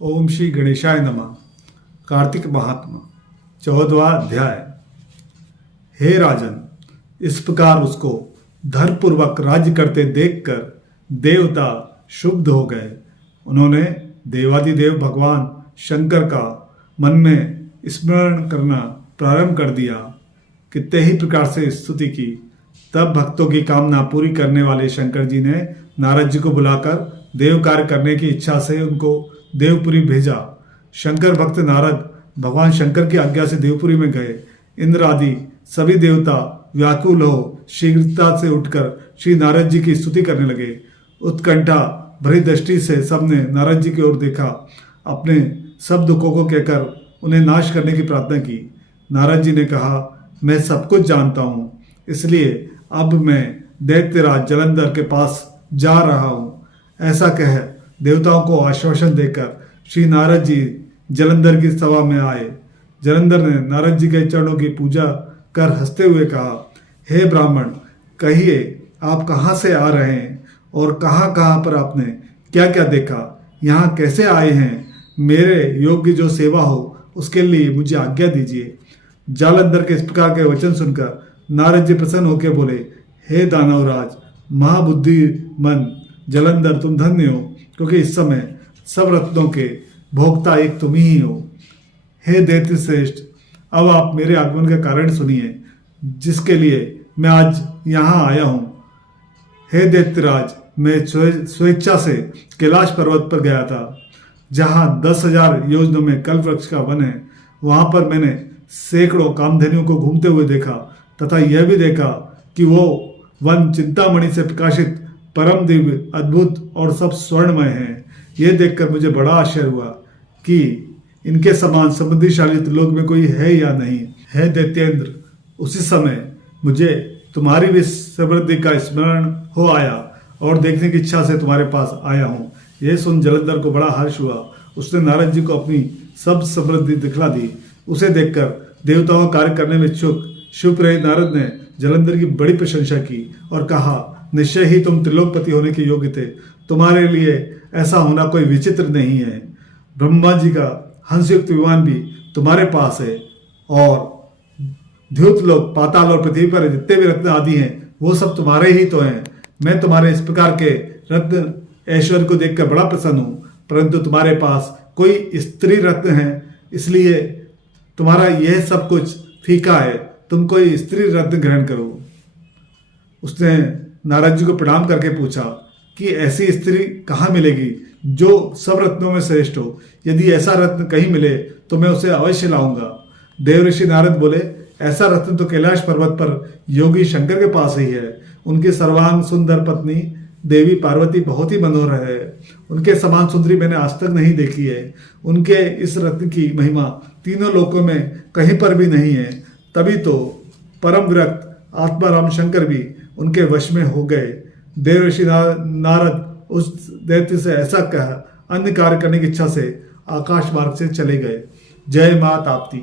ओम श्री गणेशाय नमः। कार्तिक महात्मा 14वां अध्याय। हे राजन, इस प्रकार उसको धर्मपूर्वक राज्य करते देखकर देवता क्षुब्ध हो गए। उन्होंने देवादिदेव भगवान शंकर का मन में स्मरण करना प्रारंभ कर दिया। कितने ही प्रकार से स्तुति की। तब भक्तों की कामना पूरी करने वाले शंकर जी ने नारद जी को बुलाकर देव कार्य करने की इच्छा से उनको देवपुरी भेजा। शंकर भक्त नारद भगवान शंकर की आज्ञा से देवपुरी में गए। इंद्र आदि सभी देवता व्याकुल हो शीघ्रता से उठकर श्री नारद जी की स्तुति करने लगे। उत्कंठा भरी दृष्टि से सबने नारद जी की ओर देखा। अपने सब दुखों को कहकर उन्हें नाश करने की प्रार्थना की। नारद जी ने कहा, मैं सब कुछ जानता हूँ, इसलिए अब मैं दैत्यराज जलंधर के पास जा रहा हूँ। ऐसा कह देवताओं को आश्वासन देकर श्री नारद जी जलंधर की सभा में आए। जलंधर ने नारद जी के चरणों की पूजा कर हंसते हुए कहा, हे ब्राह्मण, कहिए आप कहाँ से आ रहे हैं और कहाँ कहाँ पर आपने क्या क्या देखा, यहाँ कैसे आए हैं? मेरे योग्य जो सेवा हो उसके लिए मुझे आज्ञा दीजिए। जालंधर के इस प्रकार के वचन सुनकर नारद जी प्रसन्न होकर बोले, हे दानवराज, महाबुद्धिमन जलंधर, तुम धन्य हो, क्योंकि इस समय सब रत्नों के भोक्ता एक तुम ही हो। हे दैत्य श्रेष्ठ, अब आप मेरे आगमन का कारण सुनिए, जिसके लिए मैं आज यहाँ आया हूँ। हे दैत्यराज, मैं स्वेच्छा से कैलाश पर्वत पर गया था, जहाँ 10,000 योजनों में कल्प वृक्ष का वन है। वहाँ पर मैंने सैकड़ों कामधेनुओं को घूमते हुए देखा तथा यह भी देखा कि वो वन चिंतामणि से प्रकाशित परम दिव्य, अद्भुत और सब स्वर्णमय हैं। ये देखकर मुझे बड़ा आश्चर्य हुआ कि इनके समान समृद्धिशाली त्रिलोक में कोई है या नहीं। है दैत्येंद्र, उसी समय मुझे तुम्हारी भी समृद्धि का स्मरण हो आया और देखने की इच्छा से तुम्हारे पास आया हूँ। यह सुन जलंधर को बड़ा हर्ष हुआ। उसने नारद जी को अपनी सब समृद्धि दिखला दी। उसे देखकर देवताओं का कार्य करने में इच्छुक शुभ रहे नारद ने जलंधर की बड़ी प्रशंसा की और कहा, निश्चय ही तुम त्रिलोकपति होने के योग्य थे। तुम्हारे लिए ऐसा होना कोई विचित्र नहीं है। ब्रह्मा जी का हंसयुक्त विमान भी तुम्हारे पास है और द्युतलोक, पाताल और पृथ्वी पर जितने भी रत्न आदि हैं वो सब तुम्हारे ही तो हैं। मैं तुम्हारे इस प्रकार के रत्न ऐश्वर्य को देखकर बड़ा प्रसन्न हूँ, परंतु तुम्हारे पास कोई स्त्री रत्न है, इसलिए तुम्हारा यह सब कुछ फीका है। तुम कोई स्त्री रत्न ग्रहण करो। उसने नारद जी को प्रणाम करके पूछा कि ऐसी स्त्री कहाँ मिलेगी जो सब रत्नों में श्रेष्ठ हो? यदि ऐसा रत्न कहीं मिले तो मैं उसे अवश्य लाऊंगा। देव ऋषि नारद बोले, ऐसा रत्न तो कैलाश पर्वत पर योगी शंकर के पास ही है। उनकी सर्वांग सुंदर पत्नी देवी पार्वती बहुत ही मनोहर है। उनके समान सुंदरी मैंने आज तक नहीं देखी है। उनके इस रत्न की महिमा तीनों लोकों में कहीं पर भी नहीं है। तभी तो परम विरक्त आत्माराम शंकर भी उनके वश में हो गए। देव ऋषि नारद उस दैत्य से ऐसा कह अन्य कार्य करने की इच्छा से आकाश मार्ग से चले गए। जय मां ताप्ती।